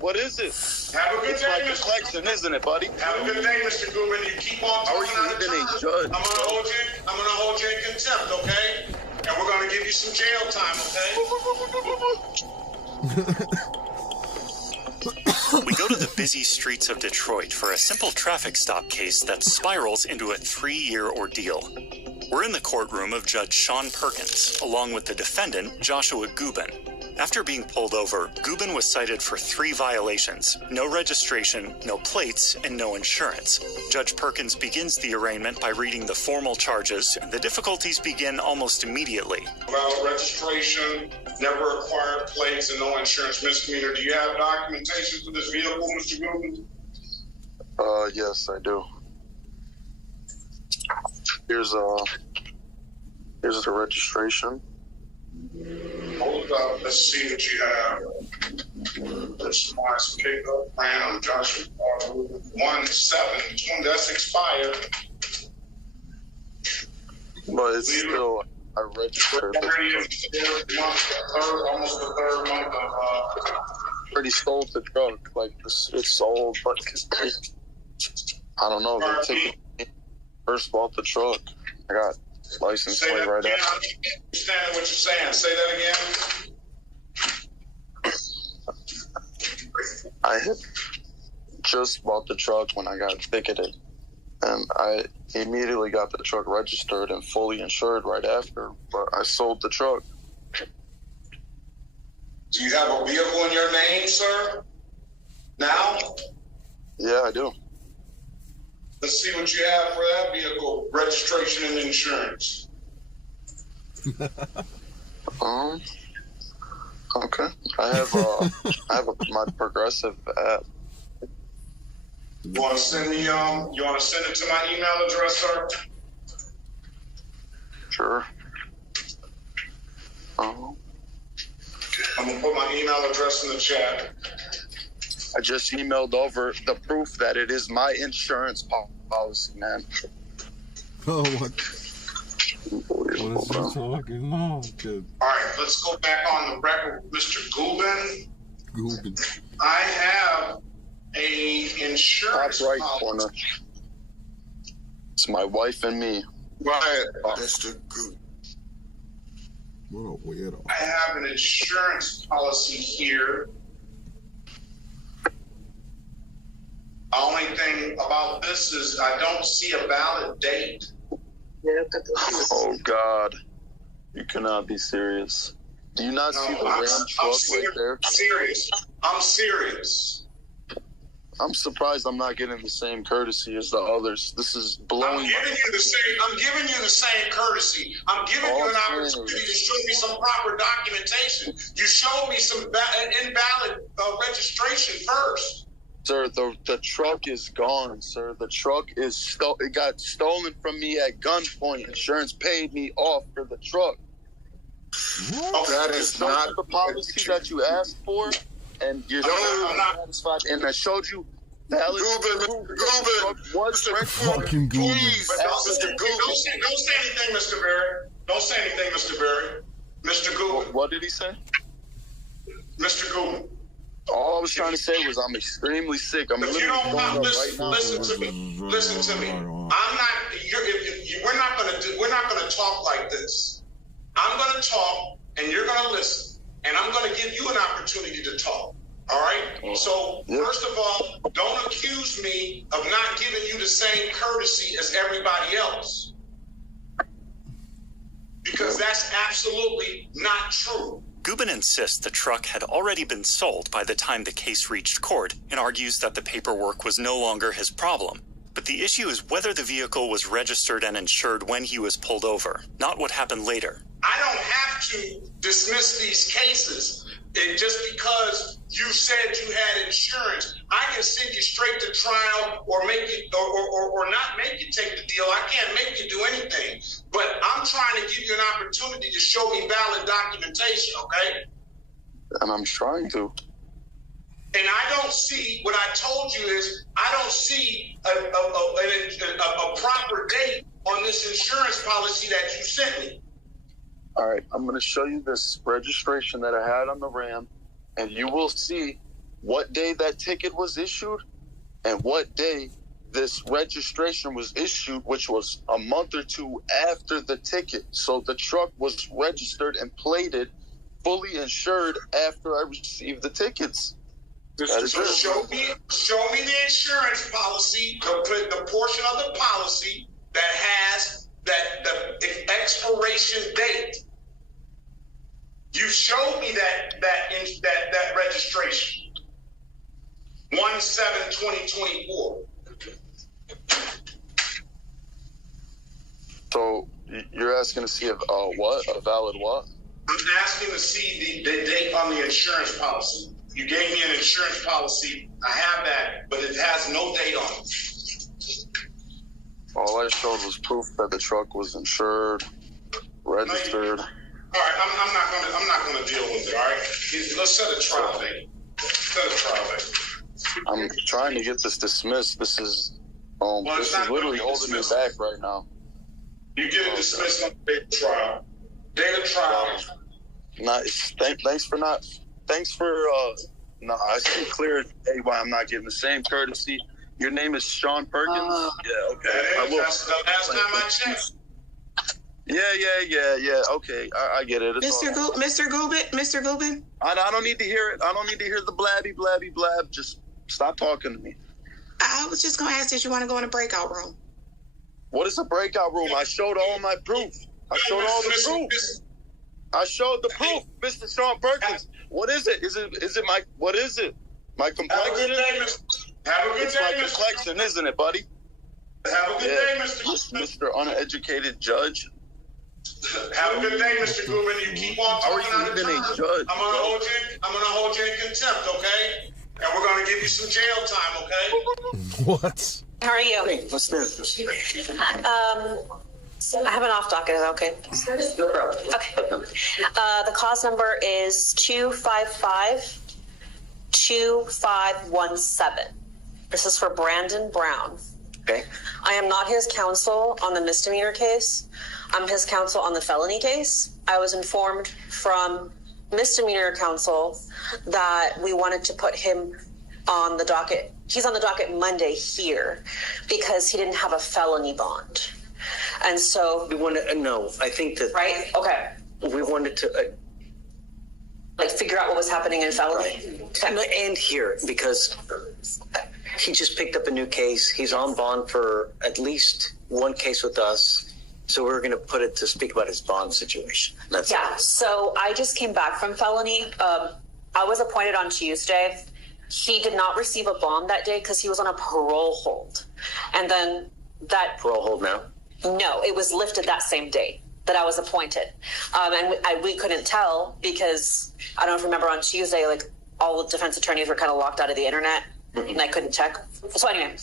What is it? Have a good It's day, like a Mr. collection, isn't it, buddy? Have a good day, Mr. Goodman. You keep on How are talking you out of even a turn. judge? I'm gonna hold you in contempt, okay? And we're gonna give you some jail time, okay? We go to the busy streets of Detroit for a simple traffic stop case that spirals into a 3-year ordeal. We're in the courtroom of Judge Sean Perkins, along with the defendant, Joshua Gubin. After being pulled over, Gubin was cited for 3 violations: no registration, no plates, and no insurance. Judge Perkins begins the arraignment by reading the formal charges, and the difficulties begin almost immediately. About registration, never acquired plates, and no insurance misdemeanor. Do you have documentation for this vehicle, Mr. Gubin? Yes, I do. Here's the registration. Hold up, let's see what you have. This was pickup Random Joshua 1720. That's expired. But it's still, I registered. Almost the third month of. Already sold the truck. Like, it's sold, but I don't know. They took first bought the truck. I got license plate right after. after. Understand what you're saying. Say that again. I had just bought the truck when I got ticketed, and I immediately got the truck registered and fully insured right after, but I sold the truck. Do you have a vehicle in your name, sir? Now? Yeah, I do. Let's see what you have for that vehicle, registration and insurance. Okay. I have my Progressive app. You want to send me you want to send it to my email address, sir? Sure. I'm gonna put my email address in the chat. I just emailed over the proof that it is my insurance policy, man. Oh, what is he talking about? All right, let's go back on the record, Mr. Gubin. I have a insurance Top right policy. corner. It's my wife and me. Right, Mr. Gubin. What a weirdo. I have an insurance policy here. The only thing about this is I don't see a valid date. Oh, God. You cannot be serious. Do you not see the Ram truck right there? I'm serious. I'm surprised I'm not getting the same courtesy as the others. This is blowing. I'm giving you the same courtesy. I'm giving you an opportunity to show me some proper documentation. You showed me some invalid registration first. Sir, the truck is gone, sir. The truck is it got stolen from me at gunpoint. Insurance paid me off for the truck. Okay, that is not the policy that you asked for, and you're not satisfied. And I showed you valid Gubin. Fucking Gubin. Please, don't say anything, Mr. Berry. Don't say anything, Mr. Berry. Mr. Gubin. What did he say? Mr. Gubin. All I was trying to say was I'm extremely sick. I'm literally going up right now. Listen to me. Listen to me. I'm not. We're not gonna talk like this. I'm gonna talk, and you're gonna listen, and I'm gonna give you an opportunity to talk. All right. So first of all, don't accuse me of not giving you the same courtesy as everybody else, because that's absolutely not true. Gubin insists the truck had already been sold by the time the case reached court and argues that the paperwork was no longer his problem. But the issue is whether the vehicle was registered and insured when he was pulled over, not what happened later. I don't have to dismiss these cases just because you said you had insurance. I can send you straight to trial or make it or not make you take the deal. I can't make you do anything. But I'm trying to give you an opportunity to show me valid documentation, okay? And I'm trying to. And I don't see, what I told you is, I don't see a proper date on this insurance policy that you sent me. All right, I'm going to show you this registration that I had on the Ram, and you will see what day that ticket was issued and what day this registration was issued, which was a month or two after the ticket. So the truck was registered and plated, fully insured after I received the tickets. So show me the insurance policy, the portion of the policy that has the expiration date. You showed me that registration. 1/7/2024. So you're asking to see a valid what? I'm asking to see the date on the insurance policy. You gave me an insurance policy. I have that, but it has no date on it. All I showed was proof that the truck was insured, registered. All right, I'm not gonna deal with it. All right, let's set a trial date. I'm trying to get this dismissed. This is literally holding me back right now. You get it dismissed on the trial. Date of trial. I see clear today why I'm not getting the same courtesy. Your name is Sean Perkins? Yeah, okay. That's the last time I checked. Yeah. Okay, I get it. Mr. Gubin? I don't need to hear it. I don't need to hear the blabby blab. Just stop talking to me. I was just going to ask, did you want to go in a breakout room? What is a breakout room? I showed all my proof. I showed all the proof. I showed the proof, Mr. Sean Perkins. What is it? What is it? My complexion? Have a good It's day, my complexion, isn't it, buddy? Have a good day, Mr. Mr. Uneducated Judge. Have a good day, Mr. Gubin. You keep on talking out of even time. a judge, I'm gonna hold you in contempt, okay? And we're gonna give you some jail time, okay? What? How are you? Hey, what's new? I have an off docket. Is that okay? No problem. Okay. The cause number is 255-2517. This is for Brandon Brown. Okay. I am not his counsel on the misdemeanor case. I'm his counsel on the felony case. I was informed from misdemeanor counsel that we wanted to put him on the docket. He's on the docket Monday here because he didn't have a felony bond. And so We wanted I think that right? Okay. we wanted to Like figure out what was happening in felony. and here because he just picked up a new case. He's on bond for at least one case with us. So we're going to put it to speak about his bond situation. That's Yeah. So I just came back from felony. I was appointed on Tuesday. He did not receive a bond that day because he was on a parole hold. And then that parole hold now. No, it was lifted that same day that I was appointed. And we couldn't tell because I don't know if you remember on Tuesday, like all the defense attorneys were kind of locked out of the internet and I couldn't check. So anyway,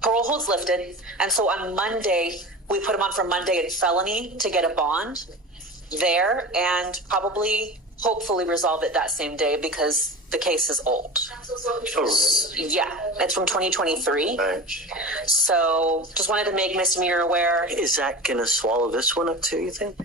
parole hold's lifted. And so on Monday, we put him on for Monday in felony to get a bond there and hopefully resolve it that same day because the case is old. Oh, Yeah, it's from 2023. right. So just wanted to make misdemeanor aware. Is that going to swallow this one up too, you think?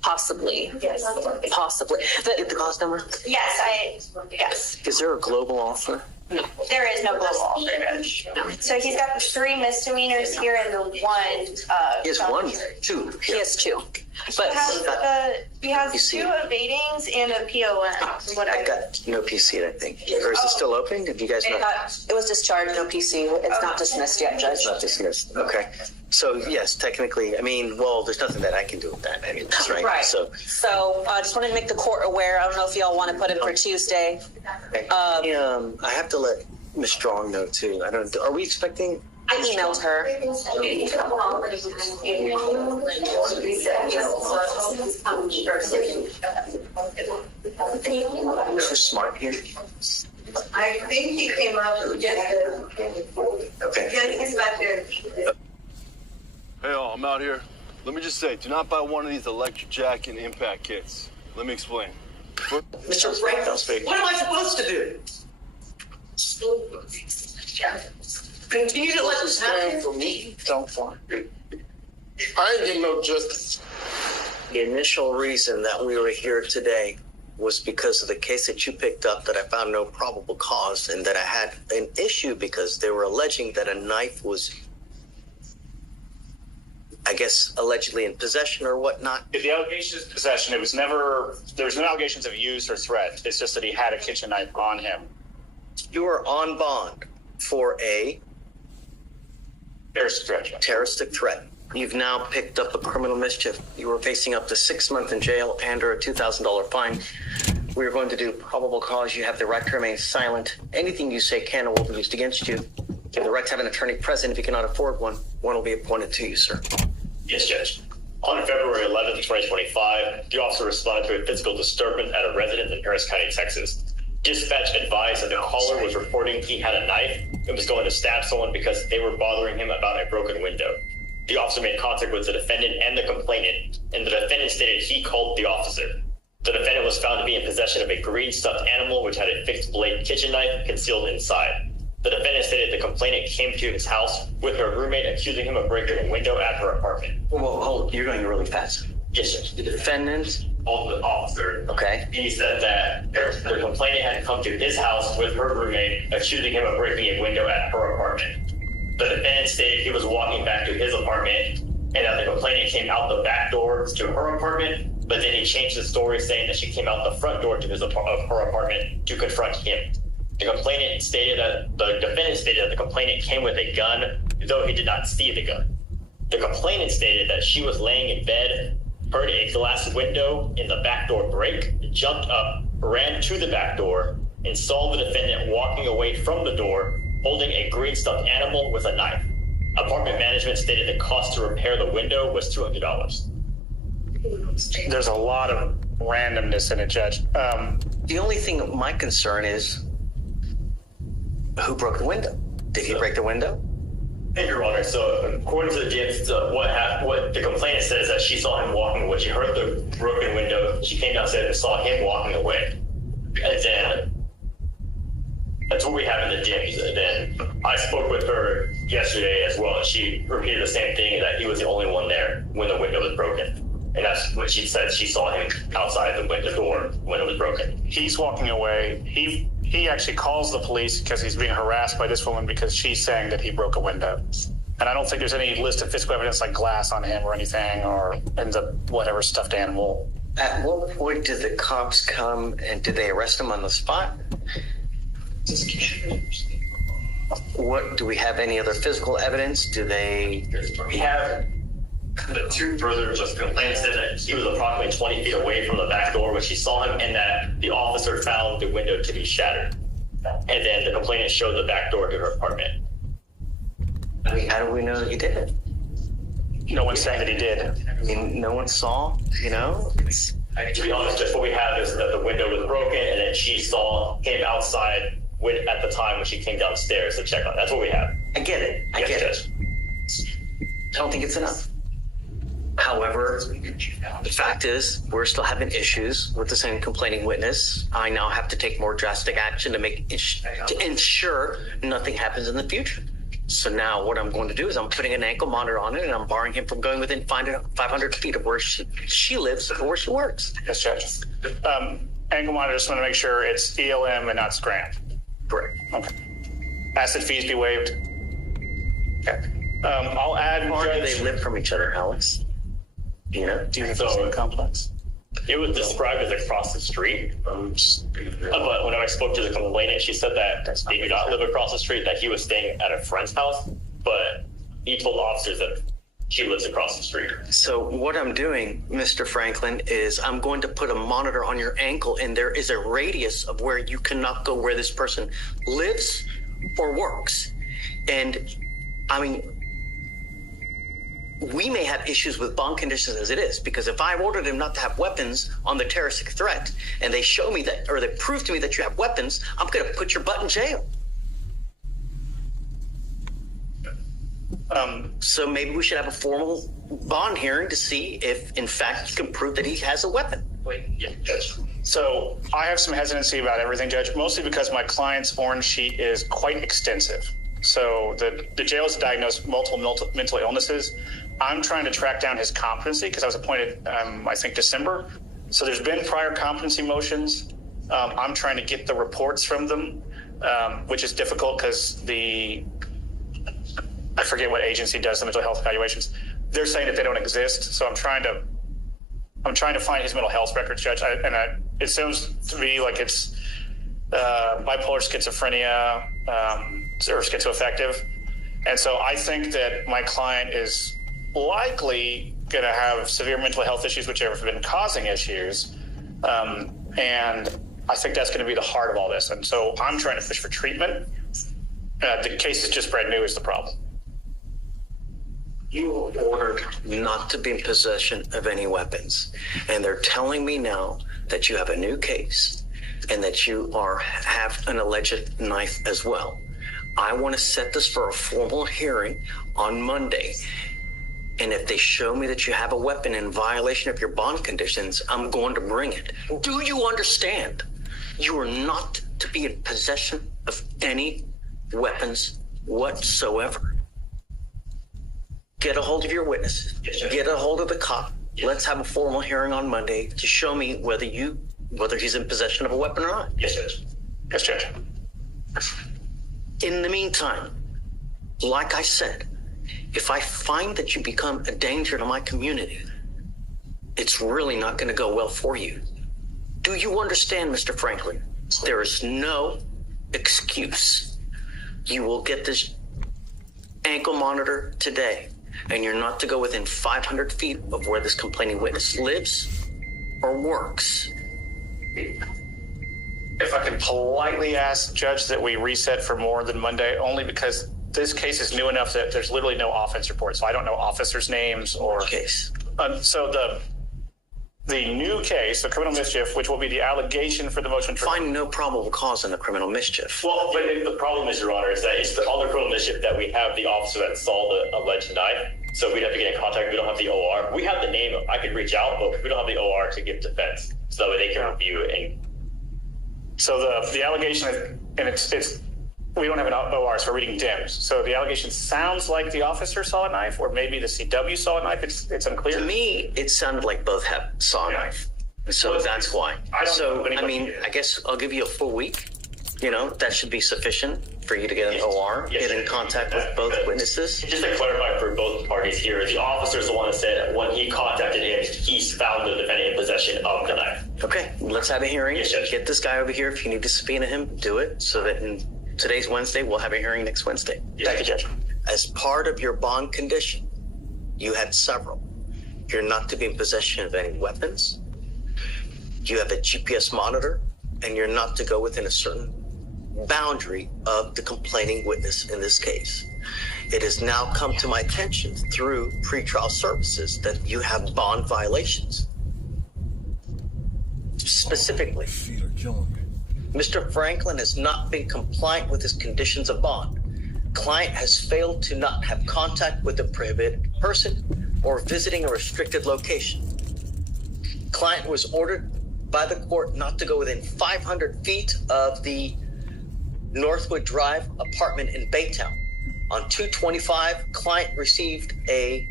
Possibly. Yes. Possibly. Get the cost number? Yes. Is there a global offer? No. There is no global offer, Judge. So he's got 3 misdemeanors here and the 1. He has one, two. He has 2. But He has 2 evadings and a PON. From what I got no PC, I think. Or is it still open? Have you guys not? it was discharged, no PC. It's not dismissed yet, Judge. It's not dismissed. Okay. So yes, technically, there's nothing that I can do with that. I mean, that's right. Right. So I just wanted to make the court aware. I don't know if y'all want to put it for Tuesday. okay. I have to let Ms. Strong know too. I don't. Are we expecting? I emailed her. Who's smart here? I think he came up with Okay. he's back there. Hey, all, I'm out here. Let me just say, do not buy one of these electric jack and impact kits. Let me explain. Mr. Franklin, what am I supposed to do? Continue to let this happen for me. Don't fall. I ain't getting no justice. The initial reason that we were here today was because of the case that you picked up that I found no probable cause, and that I had an issue because they were alleging that a knife was, I guess, allegedly in possession or whatnot. If the allegation is possession, there was no allegations of use or threat. It's just that he had a kitchen knife on him. You are on bond for a terroristic threat. You've now picked up a criminal mischief. You were facing up to 6 months in jail and or a $2,000 fine. We're going to do probable cause. You have the right to remain silent. Anything you say can or will be used against you. You have the right to have an attorney present. If you cannot afford one, one will be appointed to you, sir. Yes, Judge. On February 11th, 2025, the officer responded to a physical disturbance at a residence in Harris County, Texas. Dispatch advised that the caller was reporting he had a knife and was going to stab someone because they were bothering him about a broken window. The officer made contact with the defendant and the complainant, and the defendant stated he called the officer. The defendant was found to be in possession of a green stuffed animal which had a fixed blade kitchen knife concealed inside. The defendant stated the complainant came to his house with her roommate, accusing him of breaking a window at her apartment. Well, hold, you're going really fast. Yes, sir. The defendant called the officer. Okay. He said that the complainant had come to his house with her roommate, accusing him of breaking a window at her apartment. The defendant stated he was walking back to his apartment and that the complainant came out the back door to her apartment, but then he changed the story saying that she came out the front door to her apartment to confront him. The defendant stated that the complainant came with a gun, though he did not see the gun. The complainant stated that she was laying in bed, heard a glass window in the back door break, jumped up, ran to the back door, and saw the defendant walking away from the door, holding a green stuffed animal with a knife. Apartment management stated the cost to repair the window was $200. There's a lot of randomness in it, Judge. The only thing my concern is who broke the window? Did he break the window? Thank you, Your Honor. So according to the DMs, what the complainant says that she saw him walking away. She heard the broken window. She came downstairs and saw him walking away. And then that's what we have in the DMs. And then I spoke with her yesterday as well, and she repeated the same thing, that he was the only one there when the window was broken. And that's what she said. She saw him outside the window door when it was broken. He's walking away. He actually calls the police because he's being harassed by this woman because she's saying that he broke a window. And I don't think there's any list of physical evidence like glass on him or anything, or in the whatever stuffed animal. At what point did the cops come and did they arrest him on the spot? What, do we have any other physical evidence? We have the two brothers of complainant said that he was approximately 20 feet away from the back door when she saw him, and that the officer found the window to be shattered. And then the complainant showed the back door to her apartment. I mean, how do we know that he did it? No one's saying that he did. I mean, no one saw, you know? To be honest, just what we have is that the window was broken, and then she came outside at the time when she came downstairs to check on it. That's what we have. I get it. I get it. I don't think it's enough. However, the fact is, we're still having issues with the same complaining witness. I now have to take more drastic action to ensure nothing happens in the future. So now what I'm going to do is I'm putting an ankle monitor on it, and I'm barring him from going within 500 feet of where she lives or where she works. Yes, Judge. Ankle monitor, just want to make sure it's ELM and not scram. Correct. Okay. Asset fees be waived. Okay. I'll add. How far do they live from each other, Alex? You know? Do you think it's so complex? It was described as across the street. But when I spoke to the complainant, she said that they do not live across the street, that he was staying at a friend's house, but he told the officers that she lives across the street. So what I'm doing, Mr. Franklin, is I'm going to put a monitor on your ankle, and there is a radius of where you cannot go where this person lives or works. And I mean, we may have issues with bond conditions as it is, because if I ordered him not to have weapons on the terroristic threat, and they show me that, or they prove to me that you have weapons, I'm going to put your butt in jail. So maybe we should have a formal bond hearing to see if, in fact, you can prove that he has a weapon. Yeah, Judge. So I have some hesitancy about everything, Judge, mostly because my client's orange sheet is quite extensive. So the jail has diagnosed multiple mental illnesses. I'm trying to track down his competency because I was appointed, I think, December. So there's been prior competency motions. I'm trying to get the reports from them, which is difficult because I forget what agency does the mental health evaluations. They're saying that they don't exist. So I'm trying to find his mental health records, Judge. It sounds to me like it's bipolar schizophrenia or schizoaffective. And so I think that my client is likely going to have severe mental health issues, which have been causing issues. And I think that's going to be the heart of all this. And so I'm trying to push for treatment. The case is just brand new is the problem. You were ordered not to be in possession of any weapons. And they're telling me now that you have a new case and that you have an alleged knife as well. I want to set this for a formal hearing on Monday. And if they show me that you have a weapon in violation of your bond conditions, I'm going to bring it. Do you understand? You are not to be in possession of any weapons whatsoever. Get a hold of your witnesses. Get a hold of the cop. Let's have a formal hearing on Monday to show me whether he's in possession of a weapon or not. Yes, Judge. Yes, Judge. In the meantime, like I said, if I find that you become a danger to my community, it's really not going to go well for you. Do you understand, Mr. Franklin? There is no excuse. You will get this ankle monitor today, and you're not to go within 500 feet of where this complaining witness lives or works. If I can politely ask, Judge, that we reset for more than Monday, only because this case is new enough that there's literally no offense report, so I don't know officers' names or case. So the new case, the criminal mischief, which will be the allegation for the motion to find no probable cause in the criminal mischief. Well, but the problem is, Your Honor, is that it's on the criminal mischief that we have the officer that saw the alleged knife. So we'd have to get in contact. We don't have the OR. We have the name. I could reach out, but we don't have the OR to give defense, so that way they can review it. And so the allegation is, and it's we don't have an OR, so we're reading DIMS. So the allegation sounds like the officer saw a knife, or maybe the CW saw a knife. It's unclear. To me, it sounded like both saw a knife. So that's why. I guess I'll give you a full week. That should be sufficient for you to get an OR, get in contact with both witnesses. Just to clarify for both parties here, the officer is the one that said when he contacted him, he's found the defendant in possession of the knife. Okay, let's have a hearing. Yes, Judge. Get this guy over here. If you need to subpoena him, do it, so that today's Wednesday, we'll have a hearing next Wednesday. Yes, thank you, Judge. As part of your bond condition, you had several. You're not to be in possession of any weapons. You have a GPS monitor, and you're not to go within a certain boundary of the complaining witness in this case. It has now come to my attention through pretrial services that you have bond violations. Specifically, Mr. Franklin has not been compliant with his conditions of bond. Client has failed to not have contact with a prohibited person or visiting a restricted location. Client was ordered by the court not to go within 500 feet of the Northwood Drive apartment in Baytown. On 2/25, client received a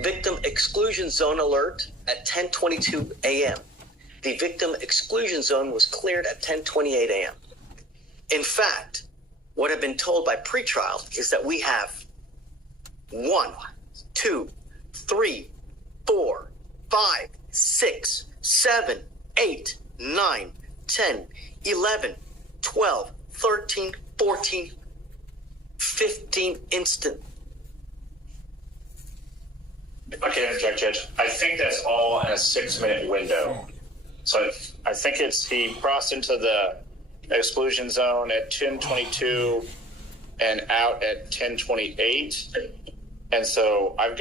victim exclusion zone alert at 10:22 a.m. The victim exclusion zone was cleared at 10:28 a.m. In fact, what I've been told by pretrial is that we have 1, 2, 3, 4, 5, 6, 7, 8, 9, 10, 11, 12, 13, 14, 15 instant. If I can interject, Judge, I think that's all in a 6-minute window. So I think he crossed into the exclusion zone at 10:22 and out at 10:28. And so I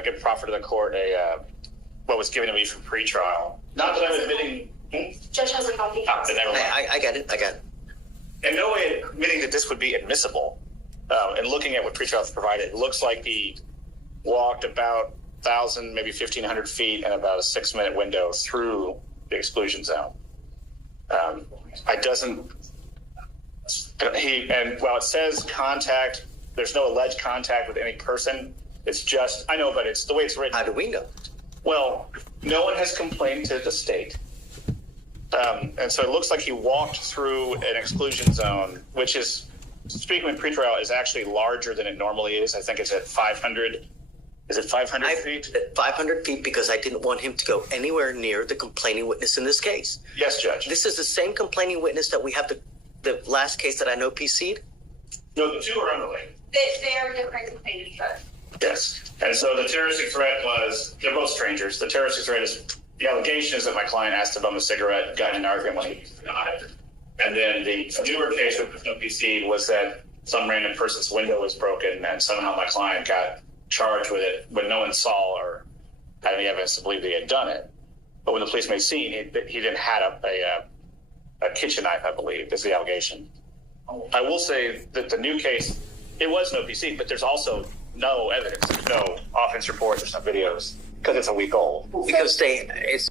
could proffer to the court what was given to me from pretrial. Not that I'm admitting. Judge has a copy. Never mind. I got it. In no way admitting that this would be admissible. And looking at what pretrial has provided, it looks like he walked about 1,000, maybe 1,500 feet in about a 6-minute window through the exclusion zone. While it says contact, there's no alleged contact with any person. It's just, I know, but it's the way it's written. How do we know? Well, No one has complained to the state. And so it looks like he walked through an exclusion zone, which is, speaking with pretrial, is actually larger than it normally is. I think it's at 500. Is it 500 feet? 500 feet because I didn't want him to go anywhere near the complaining witness in this case. Yes, Judge. This is the same complaining witness that we have the last case that I know PC'd? No, the two are unrelated. They are different complainants, Judge. Yes. And so the terroristic threat was, they're both strangers. The terroristic threat is, the allegation is that my client asked to bum a cigarette, got in an argument when he got it. And then the newer case with no PC was that some random person's window was broken and somehow my client got charged with it when no one saw or had any evidence to believe that he had done it. But when the police made scene, he didn't have a kitchen knife, I believe, is the allegation. I will say that the new case, it was no PC, but there's also no evidence. There's no offense report. There's no videos because it's a week old. Because it's